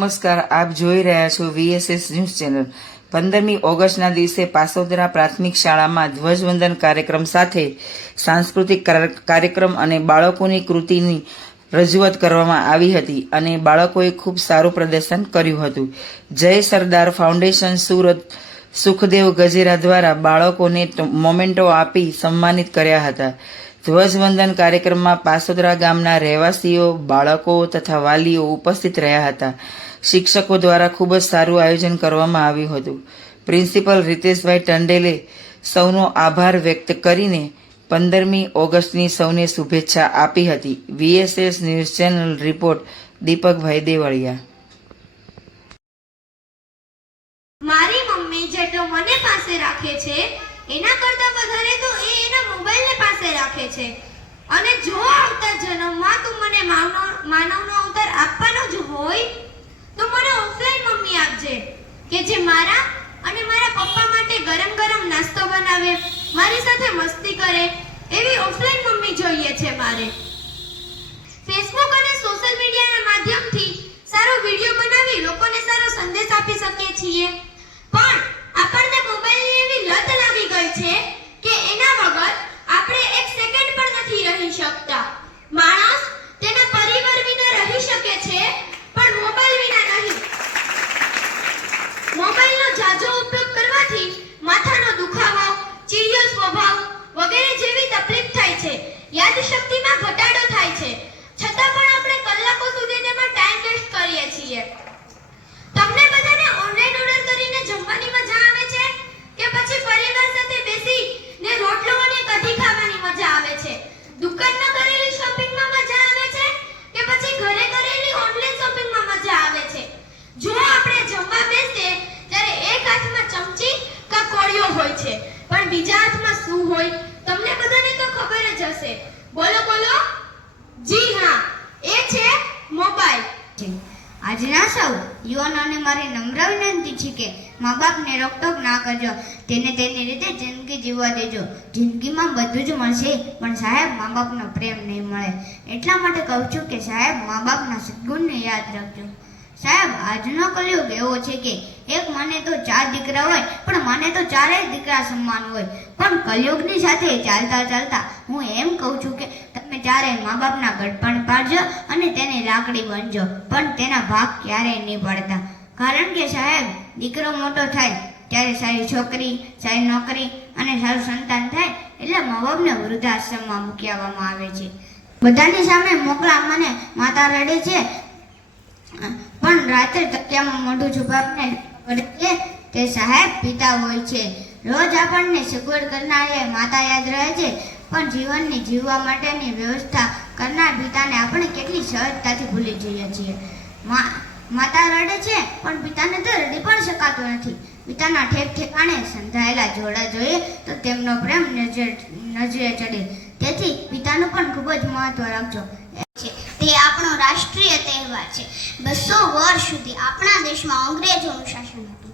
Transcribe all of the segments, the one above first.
નમસ્કાર, આપ જોઈ રહ્યા છો VSS ન્યૂઝ ચેનલ। 15મી ઓગસ્ટના દિવસે પાસોદરા પ્રાથમિક શાળામાં ધ્વજવંદન કાર્યક્રમ સાથે સાંસ્કૃતિક કાર્યક્રમ અને બાળકોની કૃતિની રજૂઆત કરવામાં આવી હતી અને બાળકોએ ખૂબ સારું પ્રદર્શન કર્યું હતું। જય સરદાર ફાઉન્ડેશન સુરત સુખદેવ ગજેરા દ્વારા બાળકોને મોમેન્ટો આપી સન્માનિત કર્યા હતા। ધ્વજવંદન કાર્યક્રમમાં પાસોદરા ગામના રહેવાસીઓ, બાળકો તથા વાલીઓ ઉપસ્થિત રહ્યા હતા। શિક્ષકો દ્વારા ખૂબ જ સારું આયોજન કરવામાં આવ્યું હતું। પ્રિન્સિપલ રીતેશભાઈ ટંડેલે સૌનો આભાર વ્યક્ત કરીને 15મી ઓગસ્ટની સૌને શુભેચ્છા આપી હતી। VSS ન્યૂઝ ચેનલ રિપોર્ટ દીપકભાઈ દેવળિયા। મારી મમ્મી જેટલો મને પાસે રાખે છે એના કરતા વધારે તો એ એના મોબાઈલને પાસે રાખે છે। અને જો આવતા જન્મમાં તું મને માનવનો અવતાર આપવાનો જ હોય તો મને ઓફલાઈન મમ્મી આપજે કે જે મારા અને મારા પપ્પા માટે ગરમ ગરમ નાસ્તો બનાવે, મારી સાથે મસ્તી કરે, એવી ઓફલાઈન મમ્મી જોઈએ છે મારે। ફેસબુક અને સોશિયલ મીડિયાના માધ્યમથી સારો વિડિયો બનાવી લોકોને સારો સંદેશ આપી શકીએ છીએ, પણ આપણને મોબાઈલની એવી લત લાગી ગઈ છે કે એના વગર આપણે એક સેકન્ડ પણ નથી રહી શકતા। માણસ તેના પરિવાર વિના રહી શકે છે પણ મોબાઈલ વિના નહીં। મોબાઈલનો ઝાઝો ઉપયોગ કરવાથી માથાનો દુખાવો, ચીડિયો સ્વભાવ વગેરે જેવી તકલીફ થાય છે। યાદશક્તિમાં ઘટાડો થાય છે, છતાં પણ આપણે કલાકો સુધી તેમાં ટાઈમ વેસ્ટ કરીએ છીએ। તમને બધાને ઓનલાઈન ઓર્ડર કરીને જમવાની મજા આવે છે કે પછી પરિવાર સાથે બેસીને રોટલો અને કઢી ખાવાની મજા આવે છે? દુકાનમાં કરેલી શોપિંગમાં મજા આવે છે કે પછી ઘરે કરેલી ઓનલાઈન શોપિંગમાં મજા આવે છે? જો આપણે જમવા બેસીએ ત્યારે એક હાથમાં ચમચી કે કોળિયો હોય છે, પણ બીજા હાથમાં શું હોય તમને બધાને તો ખબર જ હશે। બોલો બોલો। જી હા, એ છે મોબાઈલ। આજના સૌ યુવાનોને મારી નમ્ર વિનંતી છે કે મા બાપને રોકટોક ના કરજો, તેને તેની રીતે જિંદગી જીવવા દેજો। જિંદગીમાં બધું જ મળશે પણ સાહેબ મા બાપનો પ્રેમ નહીં મળે। એટલા માટે કહું છું કે સાહેબ મા બાપના સદગુણને યાદ રાખજો। સાહેબ, આજનો કલયુગ એવો છે કે એક મને તો 4 દીકરા હોય પણ મને તો 4 દીકરા સમાન હોય, પણ કલયુગની સાથે ચાલતા ચાલતા હું એમ કહું છું કે તમે 4 મા બાપના ગળપણ પાડજો અને તેની લાકડી બનજો, પણ તેના ભાગ ક્યારેય નહીં પાડતા। કારણ કે સાહેબ, દીકરો મોટો થાય ત્યારે સારી છોકરી, સારી નોકરી અને સારું સંતાન થાય એટલે મા બાપને વૃદ્ધાશ્રમમાં મૂકી આવવામાં આવે છે। બધાની સામે મોકલા મને માતા રડે છે પણ રાત્રે તકિયામાં મોઢું છુપાવીને પડે છે તે સાહેબ પિતા હોય છે। રોજ આપણને સગવડ કરનાર એ માતા યાદ રહે છે, પણ જીવનની જીવવા માટેની વ્યવસ્થા કરનાર પિતાને આપણે કેટલી સહજતાથી ભૂલી જઈએ છીએ। માતા રડે છે પણ પિતાને તો રડી પણ શકાતું નથી। પિતાના ઠેક ઠેકાણે સંધાયેલા જોડા જોઈએ તો તેમનો પ્રેમ નજરે ચડે, તેથી પિતાનું પણ ખૂબ જ મહત્વ રાખજો। તે આપણો રાષ્ટ્રીય તહેવાર છે। 200 વર્ષ સુધી આપણા દેશમાં અંગ્રેજોનું શાસન હતું।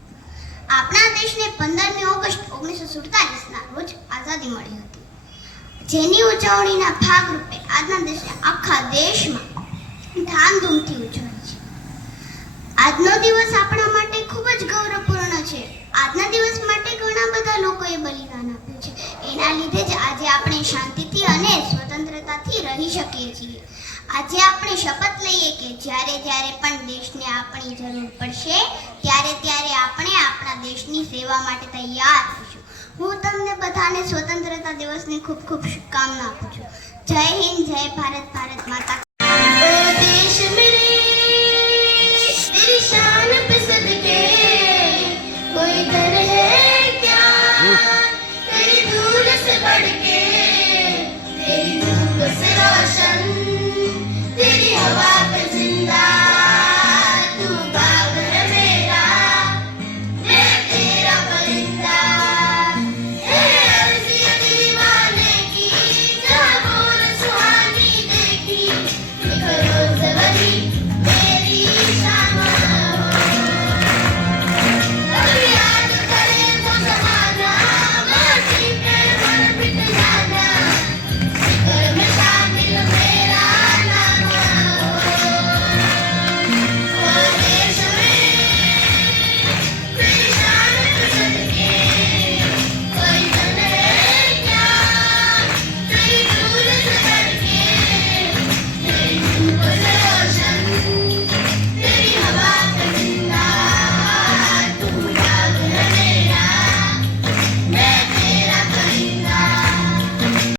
આપણા દેશને 15મી ઓગસ્ટ 1947ના રોજ આઝાદી મળી હતી, જેની ઉજવણીના ભાગરૂપે આજના દેશને આખા દેશમાં ધામધૂમથી ઉજવાય છે। આજનો દિવસ આપણા માટે ખૂબ જ ગૌરવપૂર્ણ છે। આજના દિવસ માટે ઘણા બધા લોકોએ બલિદાન આપ્યું છે, એના લીધે જ આજે આપણે શાંતિથી અને સ્વતંત્રતાથી રહી શકીએ છીએ। આજે આપણે શપથ લઈએ કે જ્યારે જ્યારે પણ દેશને આપણી જરૂર પડશે ત્યારે ત્યારે આપણે આપણા દેશની સેવા માટે તૈયાર રહીશું। હું તમને બધાને સ્વતંત્રતા દિવસની ખૂબ ખૂબ શુભકામના આપું છું। જય હિન્દ, જય ભારત, ભારત માતા।